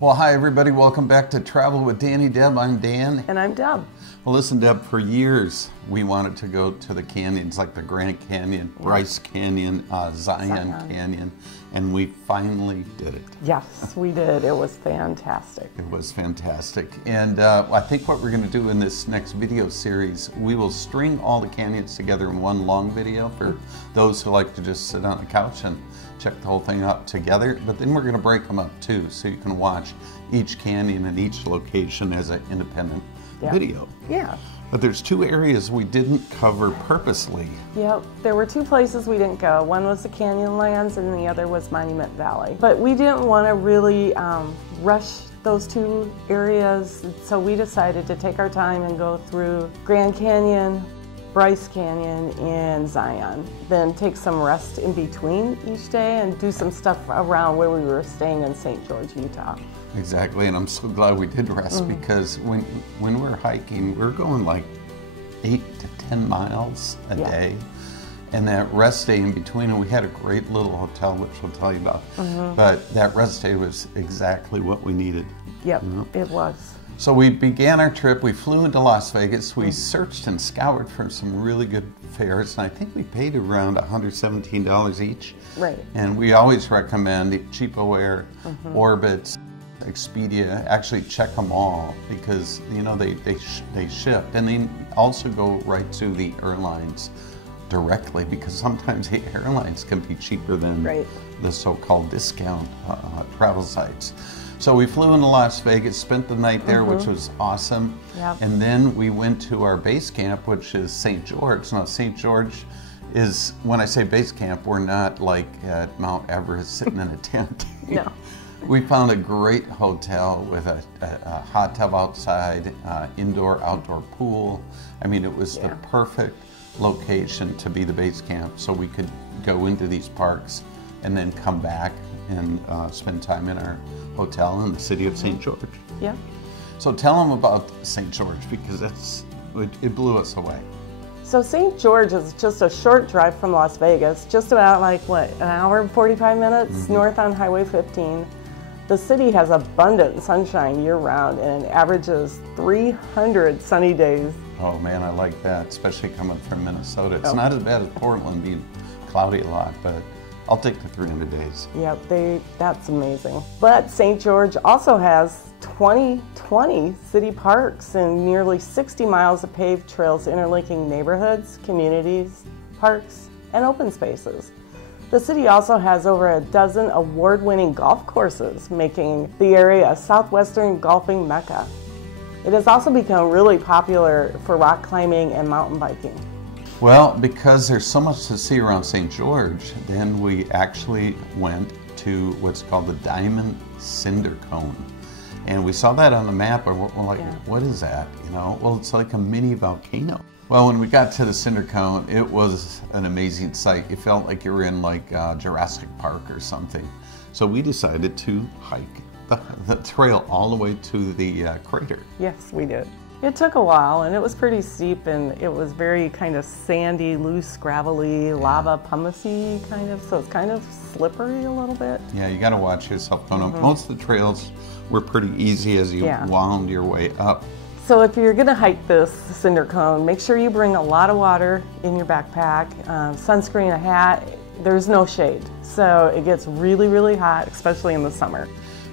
Well, hi everybody. Welcome back to Travel with Danny Deb. I'm Dan. And I'm Deb. Well, listen, Deb, for years we wanted to go to the canyons like the Grand Canyon, Bryce Canyon, Zion Canyon, and we finally did it. Yes, we did. It was fantastic. It was fantastic. And I think what we're going to do in this next video series, we will string all the canyons together in one long video for those who like to just sit on the couch and check the whole thing out together. But then we're going to break them up too, so you can watch each canyon and each location as an independent video. Yeah. But there's two areas we didn't cover purposely. Yep, there were two places we didn't go. One was the Canyonlands and the other was Monument Valley. But we didn't want to really rush those two areas, so we decided to take our time and go through Grand Canyon, Bryce Canyon, and Zion. Then take some rest in between each day and do some stuff around where we were staying in St. George, Utah. Exactly, and I'm so glad we did rest because when we're hiking, we're going like 8 to 10 miles a day. And that rest day in between, and we had a great little hotel, which we'll tell you about. But that rest day was exactly what we needed. Yep, it was. So we began our trip, we flew into Las Vegas, we searched and scoured for some really good fares, and I think we paid around $117 each. Right. And we always recommend Cheapo Air, Orbitz, Expedia. Actually check them all because you know they ship, and they also go right to the airlines directly because sometimes the airlines can be cheaper than the so-called discount travel sites. So we flew into Las Vegas, spent the night there, which was awesome. And then we went to our base camp, which is St. George. Now St. George is, when I say base camp, we're not like at Mount Everest sitting in a tent. No. We found a great hotel with a hot tub outside, indoor-outdoor pool. I mean, it was the perfect location to be the base camp, so we could go into these parks and then come back and spend time in our hotel in the city of St. George. Yeah. So tell them about St. George because it blew us away. So St. George is just a short drive from Las Vegas, just about like, what, an hour and 45 minutes north on Highway 15. The city has abundant sunshine year-round and it averages 300 sunny days. Oh man, I like that, especially coming from Minnesota. It's not as bad as Portland being cloudy a lot, but I'll take the 300 days. Yep, that's amazing. But St. George also has 20 city parks and nearly 60 miles of paved trails interlinking neighborhoods, communities, parks, and open spaces. The city also has over a dozen award-winning golf courses, making the area a southwestern golfing mecca. It has also become really popular for rock climbing and mountain biking. Well, because there's so much to see around St. George, then we actually went to what's called the Diamond Cinder Cone. And we saw that on the map and we're like, what is that? You know, well, it's like a mini volcano. Well, when we got to the Cinder Cone, it was an amazing sight. You felt like you were in like Jurassic Park or something. So we decided to hike the trail all the way to the crater. Yes, we did. It took a while and it was pretty steep and it was very kind of sandy, loose, gravelly, lava pumicey kind of, so it's kind of slippery a little bit. Yeah, you got to watch yourself going up. Most of the trails were pretty easy as you wound your way up. So if you're going to hike this Cinder Cone, make sure you bring a lot of water in your backpack, sunscreen, a hat. There's no shade, so it gets really, really hot, especially in the summer.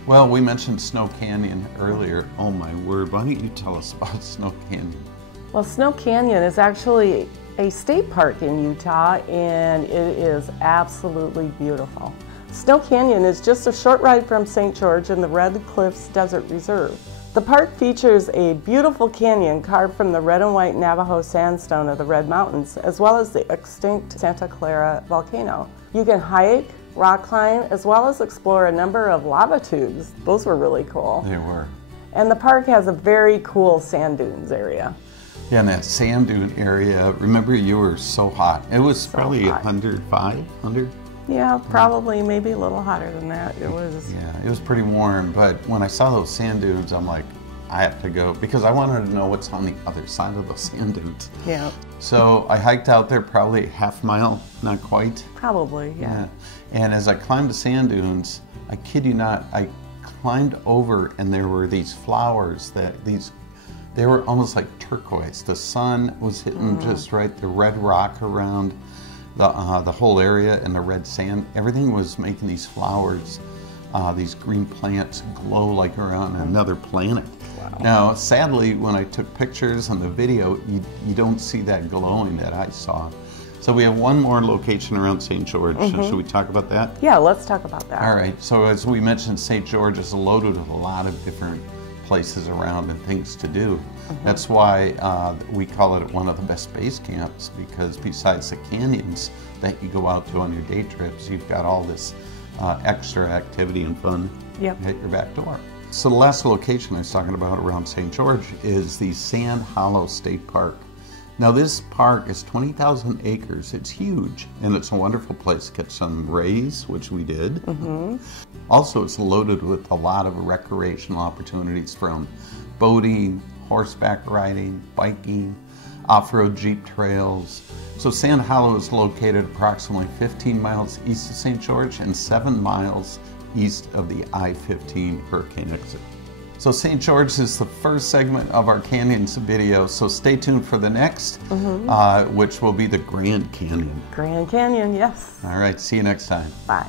Well, we mentioned Snow Canyon earlier. Oh my word, why don't you tell us about Snow Canyon? Well, Snow Canyon is actually a state park in Utah and it is absolutely beautiful. Snow Canyon is just a short ride from St. George in the Red Cliffs Desert Reserve. The park features a beautiful canyon carved from the red and white Navajo sandstone of the Red Mountains, as well as the extinct Santa Clara volcano. You can hike, rock climb, as well as explore a number of lava tubes. Those were really cool. They were. And the park has a very cool sand dunes area. Yeah, and that sand dune area, remember you were so hot. It was so probably hot. 105, 100? Yeah, probably maybe a little hotter than that. It was. Yeah, it was pretty warm, but when I saw those sand dunes, I'm like, I have to go because I wanted to know what's on the other side of those sand dunes. Yeah. So I hiked out there probably a half mile, not quite. Probably, yeah. And as I climbed the sand dunes, I kid you not, I climbed over, and there were these flowers they were almost like turquoise. The sun was hitting just right, the red rock around the whole area, and the red sand. Everything was making these flowers, these green plants glow like we're on another planet. Wow. Now, sadly, when I took pictures and the video, you don't see that glowing that I saw. So we have one more location around St. George. So should we talk about that? Yeah, let's talk about that. All right. So as we mentioned, St. George is loaded with a lot of different places around and things to do. That's why we call it one of the best base camps, because besides the canyons that you go out to on your day trips, you've got all this extra activity and fun at your back door. So the last location I was talking about around St. George is the Sand Hollow State Park. Now this park is 20,000 acres. It's huge, and it's a wonderful place to catch some rays, which we did. Also, it's loaded with a lot of recreational opportunities, from boating, horseback riding, biking, off-road Jeep trails. So Sand Hollow is located approximately 15 miles east of St. George and 7 miles east of the I-15 hurricane exit. So St. George is the first segment of our canyons video, so stay tuned for the next, which will be the Grand Canyon. Grand Canyon, yes. All right, see you next time. Bye.